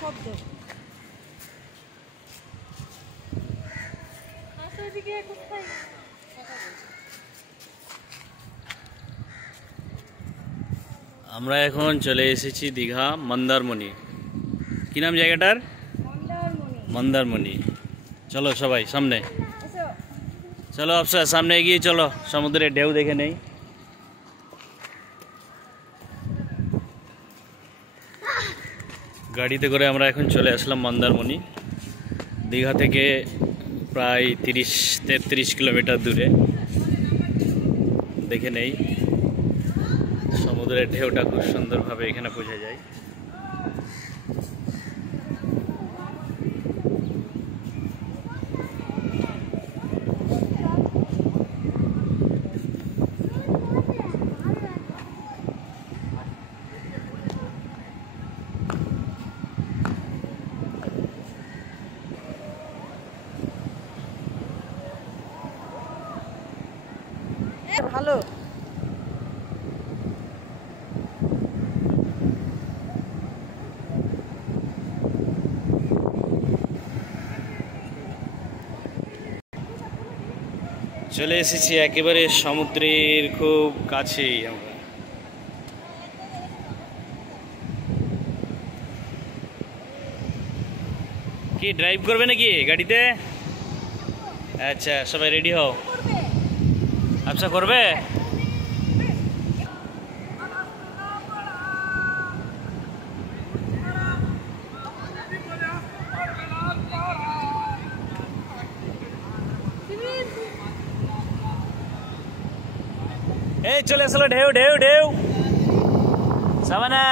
শব্দ আমরা এখন চলে এসেছি দীঘা মন্দারমণি। কি নাম জায়গাটার? মন্দারমণি। চলো সবাই সামনে চলো, অবশ্যই সামনে এগিয়ে চলো, সমুদ্রের ঢেউ দেখে নেই। গাড়িতে করে আমরা এখন চলে আসলাম মন্দারমণি। দীঘা থেকে প্রায় 30-33 কিলোমিটার দূরে। দেখে নেই সমুদ্রের ঢেউটা খুব সুন্দরভাবে এখানে বোঝা যায়। ভালো চলে এসেছি একেবারে সমুদ্রের খুব কাছেই আমরা। কি ড্রাইভ করবে নাকি গাড়িতে? আচ্ছা সবাই রেডি হও। আচ্ছা করবে? এই চলে আসলো ঢেউ ঢেউ ঢেউ সাবানা।